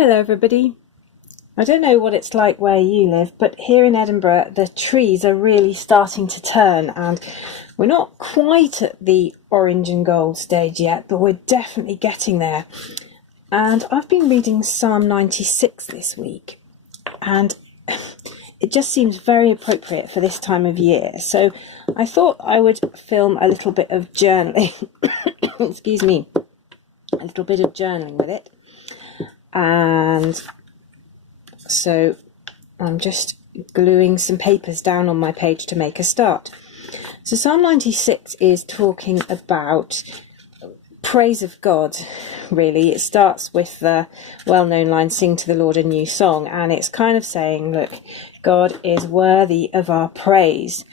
Hello everybody. I don't know what it's like where you live, but here in Edinburgh the trees are really starting to turn, and we're not quite at the orange and gold stage yet, but we're definitely getting there. And I've been reading Psalm 96 this week, and it just seems very appropriate for this time of year. So I thought I would film a little bit of journaling, excuse me, a little bit of journaling with it. And so I'm just gluing some papers down on my page to make a start. So Psalm 96 is talking about praise of God, really. It starts with the well-known line, "Sing to the Lord a new song," and it's kind of saying, look, God is worthy of our praise,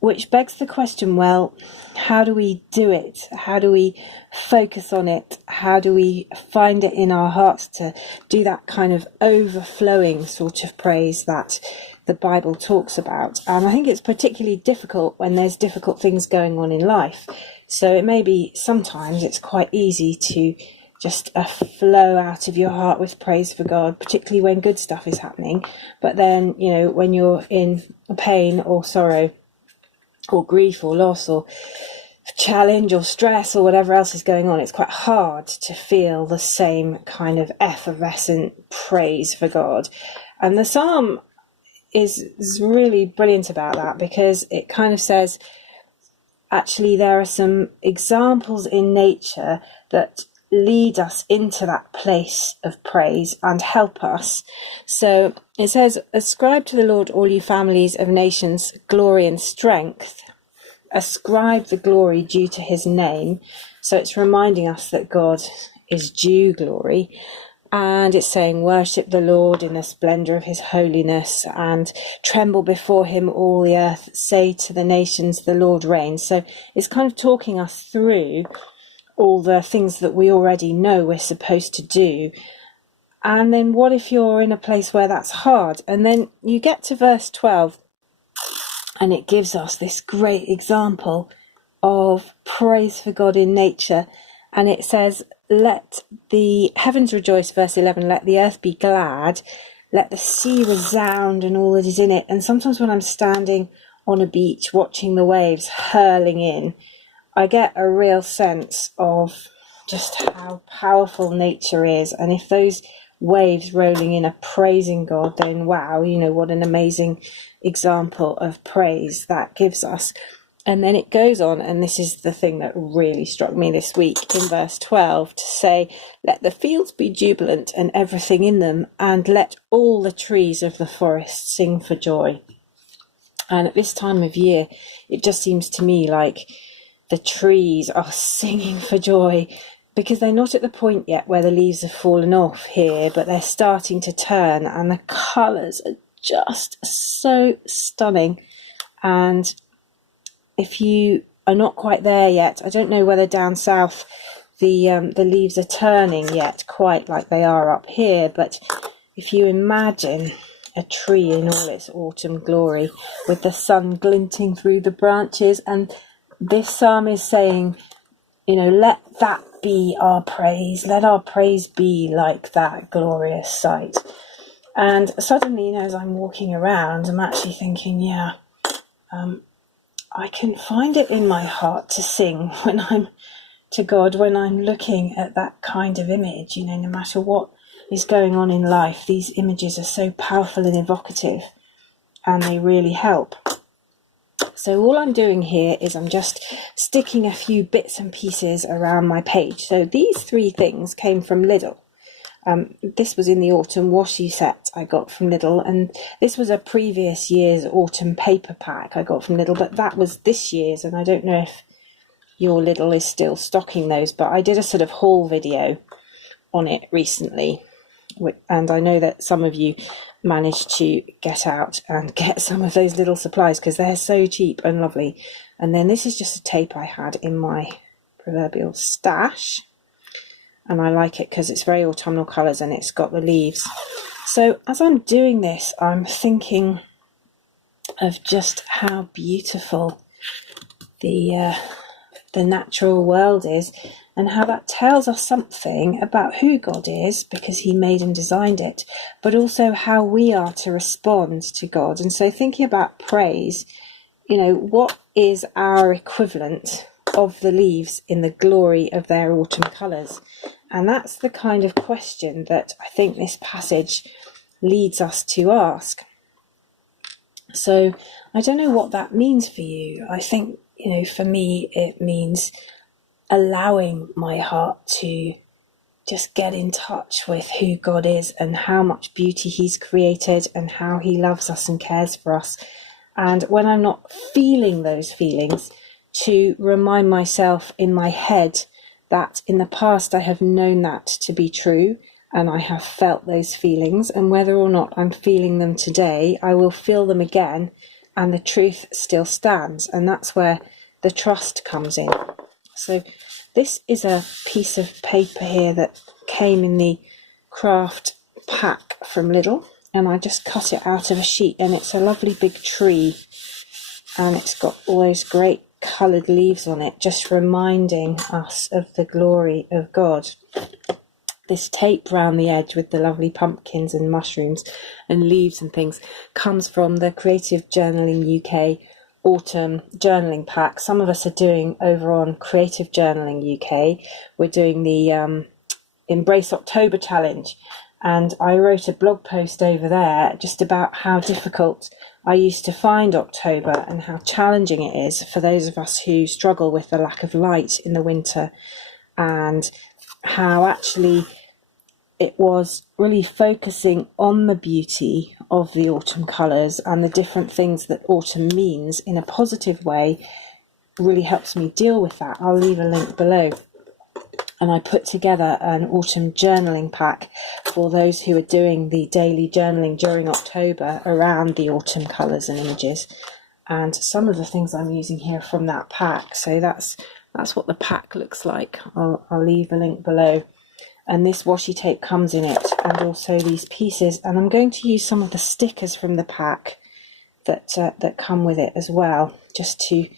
which begs the question, well, how do we do it? How do we focus on it? How do we find it in our hearts to do that kind of overflowing sort of praise that the Bible talks about? And I think it's particularly difficult when there's difficult things going on in life. So it may be sometimes it's quite easy to just flow out of your heart with praise for God, particularly when good stuff is happening. But then, you know, when you're in pain or sorrow or grief or loss or challenge or stress or whatever else is going on, it's quite hard to feel the same kind of effervescent praise for God. And the psalm is really brilliant about that, because it kind of says, actually, there are some examples in nature that lead us into that place of praise and help us. So it says, "Ascribe to the Lord, all you families of nations, glory and strength." Ascribe the glory due to his name. So it's reminding us that God is due glory. And it's saying, worship the Lord in the splendour of his holiness, and tremble before him, all the earth. Say to the nations, the Lord reigns. So it's kind of talking us through all the things that we already know we're supposed to do. And then what if you're in a place where that's hard? And then you get to verse 12, and it gives us this great example of praise for God in nature. And it says, let the heavens rejoice, verse 11, let the earth be glad, let the sea resound and all that is in it. And sometimes when I'm standing on a beach watching the waves hurling in, I get a real sense of just how powerful nature is. And if those waves rolling in are praising God, then wow, you know, what an amazing example of praise that gives us. And then it goes on, and this is the thing that really struck me this week in verse 12, to say, let the fields be jubilant and everything in them, and let all the trees of the forest sing for joy. And at this time of year, it just seems to me like the trees are singing for joy, because they're not at the point yet where the leaves have fallen off here, but they're starting to turn, and the colours are just so stunning. And if you are not quite there yet, I don't know whether down south the leaves are turning yet quite like they are up here, but if you imagine a tree in all its autumn glory with the sun glinting through the branches, and this psalm is saying, you know, let that be our praise, let our praise be like that glorious sight. And suddenly, you know, as I'm walking around, I'm actually thinking, yeah, I can find it in my heart to sing when I'm to God, when I'm looking at that kind of image. You know, no matter what is going on in life, these images are so powerful and evocative, and they really help. So all I'm doing here is I'm just sticking a few bits and pieces around my page. So these three things came from Lidl. This was in the autumn washi set I got from Lidl, and this was a previous year's autumn paper pack I got from Lidl, but that was this year's, and I don't know if your Lidl is still stocking those, but I did a sort of haul video on it recently, and I know that some of you managed to get out and get some of those little supplies because they're so cheap and lovely. And then this is just a tape I had in my proverbial stash, and I like it because it's very autumnal colours and it's got the leaves. So as I'm doing this, I'm thinking of just how beautiful the natural world is. and how that tells us something about who God is, because he made and designed it, but also how we are to respond to God. And so thinking about praise, you know, what is our equivalent of the leaves in the glory of their autumn colours? And that's the kind of question that I think this passage leads us to ask. So I don't know what that means for you. I think, you know, for me, it means allowing my heart to just get in touch with who God is and how much beauty he's created and how he loves us and cares for us. And when I'm not feeling those feelings, to remind myself in my head that in the past I have known that to be true, and I have felt those feelings, and whether or not I'm feeling them today, I will feel them again, and the truth still stands. And that's where the trust comes in. So this is a piece of paper here that came in the craft pack from Lidl, and I just cut it out of a sheet, and it's a lovely big tree, and it's got all those great coloured leaves on it, just reminding us of the glory of God. This tape round the edge with the lovely pumpkins and mushrooms and leaves and things comes from the Creative Journaling UK autumn journaling pack. Some of us are doing over on Creative Journaling UK. We're doing the Embrace October challenge, and I wrote a blog post over there just about how difficult I used to find October and how challenging it is for those of us who struggle with the lack of light in the winter, and how actually it was really focusing on the beauty of the autumn colours and the different things that autumn means in a positive way really helps me deal with that. I'll leave a link below. And I put together an autumn journaling pack for those who are doing the daily journaling during October around the autumn colours and images. And some of the things I'm using here from that pack. So that's what the pack looks like. I'll leave a link below. And this washi tape comes in it, and also these pieces. And I'm going to use some of the stickers from the pack that come with it as well, just to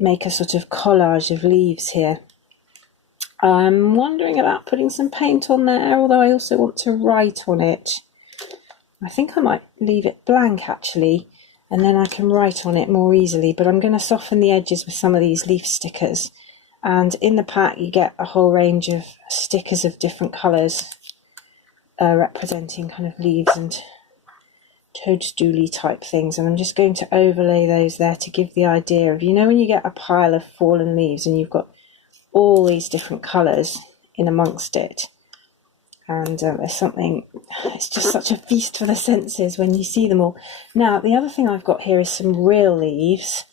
make a sort of collage of leaves here. I'm wondering about putting some paint on there, although I also want to write on it. I think I might leave it blank actually, and then I can write on it more easily, but I'm going to soften the edges with some of these leaf stickers. And in the pack you get a whole range of stickers of different colours, representing kind of leaves and toadstooly type things, and I'm just going to overlay those there to give the idea of, you know, when you get a pile of fallen leaves and you've got all these different colours in amongst it, and there's something, it's just such a feast for the senses when you see them all. Now the other thing I've got here is some real leaves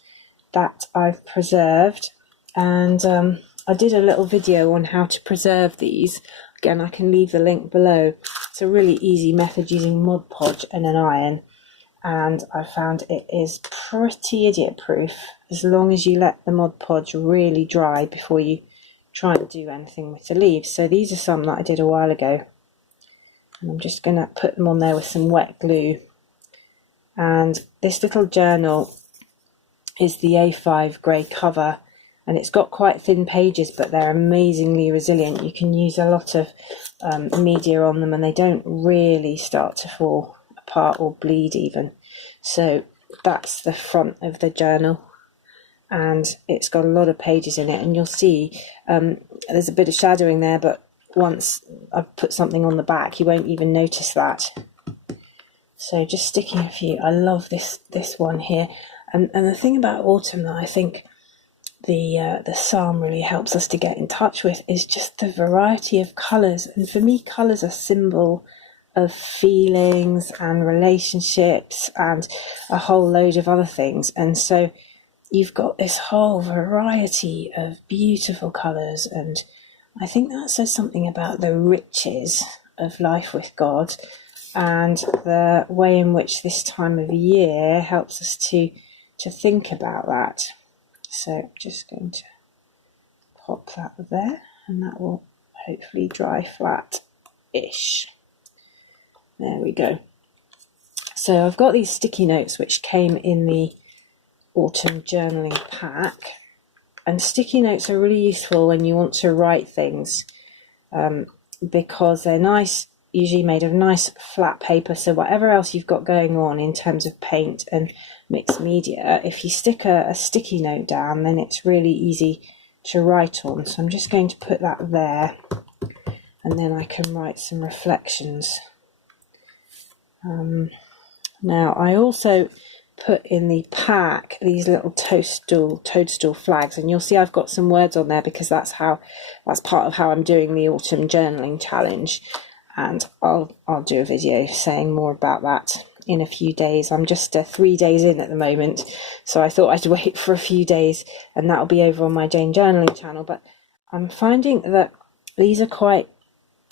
that I've preserved, and I did a little video on how to preserve these. Again, I can leave the link below. It's a really easy method using Mod Podge and an iron, and I found it is pretty idiot proof as long as you let the Mod Podge really dry before you try and do anything with the leaves. So these are some that I did a while ago, and I'm just going to put them on there with some wet glue. And this little journal is the A5 grey cover, and it's got quite thin pages, but they're amazingly resilient. You can use a lot of media on them and they don't really start to fall apart or bleed even. So that's the front of the journal, and it's got a lot of pages in it, and you'll see there's a bit of shadowing there, but once I've put something on the back you won't even notice that. So just sticking a few. I love this one here, and the thing about autumn that I think the psalm really helps us to get in touch with is just the variety of colours. And for me, colours are symbol of feelings and relationships and a whole load of other things, and so you've got this whole variety of beautiful colours, and I think that says something about the riches of life with God and the way in which this time of year helps us to think about that. So I'm just going to pop that there, and that will hopefully dry flat-ish. There we go. So I've got these sticky notes which came in the autumn journaling pack, And sticky notes are really useful when you want to write things, because they're nice, usually made of nice flat paper, so whatever else you've got going on in terms of paint and mixed media, if you stick a sticky note down, then it's really easy to write on. So I'm just going to put that there, and then I can write some reflections. Now I also put in the pack these little toadstool flags, and you'll see I've got some words on there because that's part of how I'm doing the autumn journaling challenge, and I'll do a video saying more about that in a few days. I'm just 3 days in at the moment, so I thought I'd wait for a few days and that'll be over on my Jane Journaling channel. But I'm finding that these are quite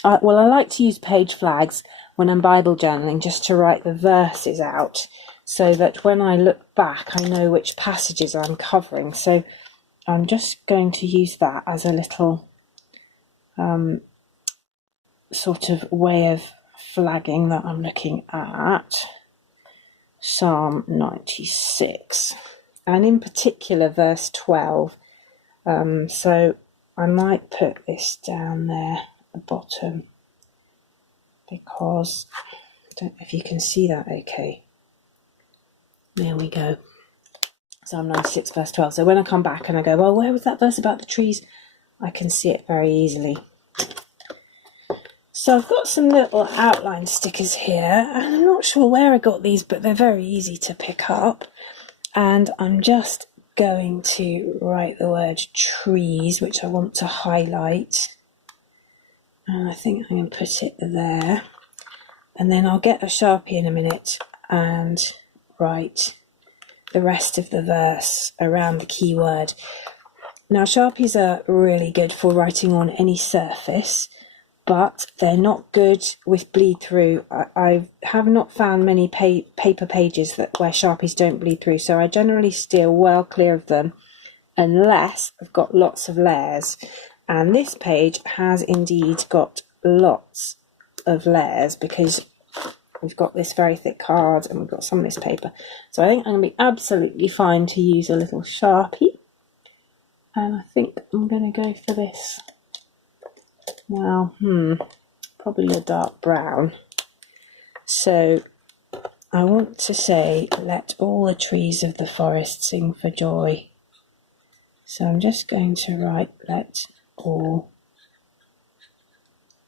well, I like to use page flags when I'm Bible journaling just to write the verses out, so that when I look back I know which passages I'm covering. So I'm just going to use that as a little sort of way of flagging that I'm looking at Psalm 96, and in particular verse 12. So I might put this down there at the bottom, because I don't know if you can see that okay. There we go. Psalm 96 verse 12. So when I come back and I go, well, where was that verse about the trees? I can see it very easily. So I've got some little outline stickers here, and I'm not sure where I got these, but they're very easy to pick up. And I'm just going to write the word trees, which I want to highlight. And I think I'm going to put it there. And then I'll get a Sharpie in a minute and write the rest of the verse around the keyword. Now, Sharpies are really good for writing on any surface, but they're not good with bleed through. I have not found many paper pages where Sharpies don't bleed through, so I generally steer well clear of them unless I've got lots of layers. And this page has indeed got lots of layers because we've got this very thick card and we've got some of this paper. So I think I'm going to be absolutely fine to use a little Sharpie. And I think I'm going to go for this. Now, probably a dark brown. So I want to say, let all the trees of the forest sing for joy. So I'm just going to write, let all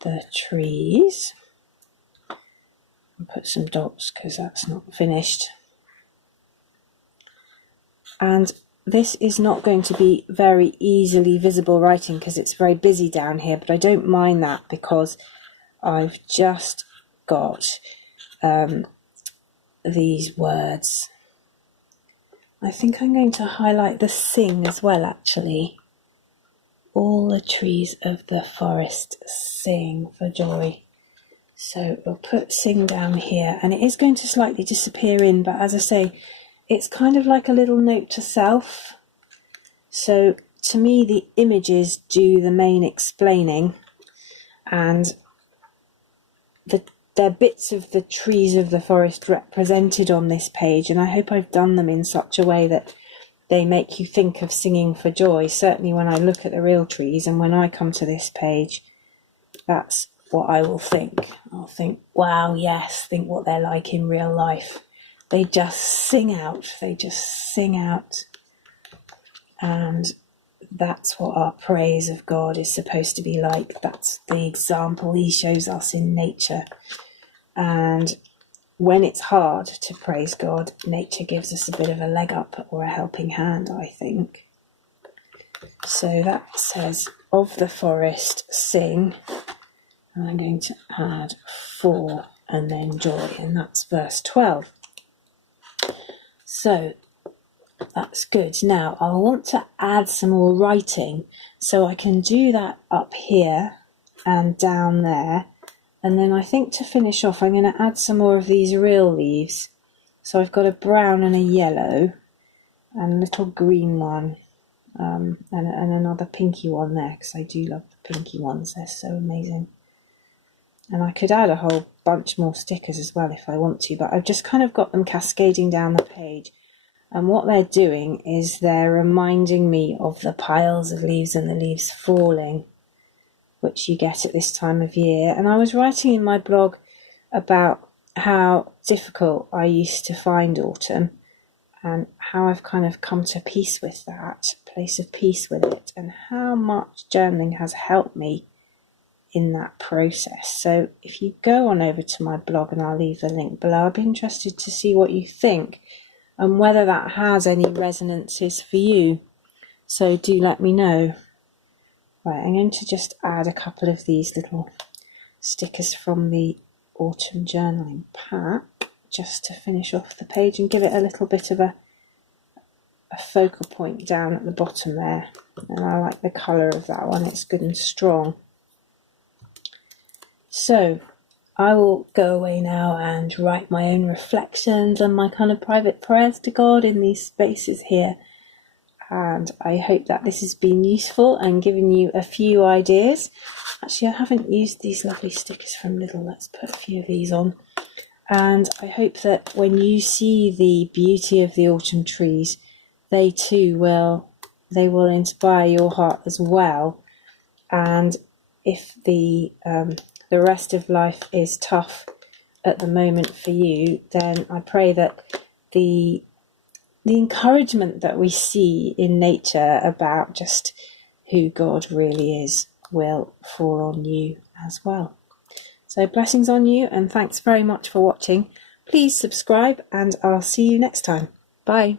the trees, and put some dots because that's not finished. And this is not going to be very easily visible writing because it's very busy down here, but I don't mind that because I've just got these words. I think I'm going to highlight the sing as well, actually. All the trees of the forest sing for joy. So we'll put sing down here, and it is going to slightly disappear in, but as I say, it's kind of like a little note to self. So to me, the images do the main explaining, and they're bits of the trees of the forest represented on this page, and I hope I've done them in such a way that they make you think of singing for joy. Certainly when I look at the real trees and when I come to this page, that's what I will think. I'll think, wow, yes, think what they're like in real life. They just sing out. They just sing out. And that's what our praise of God is supposed to be like. That's the example he shows us in nature. And when it's hard to praise God, nature gives us a bit of a leg up or a helping hand, I think. So that says, of the forest sing. And I'm going to add for and then joy, and that's verse 12. So that's good. Now I'll want to add some more writing, so I can do that up here and down there. And then I think to finish off, I'm going to add some more of these real leaves. So I've got a brown and a yellow and a little green one, and another pinky one there, because I do love the pinky ones. They're so amazing. And I could add a whole bunch more stickers as well if I want to, but I've just kind of got them cascading down the page. And what they're doing is they're reminding me of the piles of leaves and the leaves falling, which you get at this time of year. And I was writing in my blog about how difficult I used to find autumn and how I've kind of come to peace with that, place of peace with it, and how much journaling has helped me in that process. So if you go on over to my blog, and I'll leave the link below, I'd be interested to see what you think and whether that has any resonances for you. So do let me know. Right, I'm going to just add a couple of these little stickers from the autumn journaling pack just to finish off the page and give it a little bit of a focal point down at the bottom there. And I like the colour of that one, it's good and strong. So I will go away now and write my own reflections and my kind of private prayers to God in these spaces here. And I hope that this has been useful and given you a few ideas. Actually, I haven't used these lovely stickers from Lidl. Let's put a few of these on. And I hope that when you see the beauty of the autumn trees, they too will inspire your heart as well. And if the rest of life is tough at the moment for you, then I pray that the encouragement that we see in nature about just who God really is will fall on you as well. So blessings on you, and thanks very much for watching. Please subscribe, and I'll see you next time. Bye.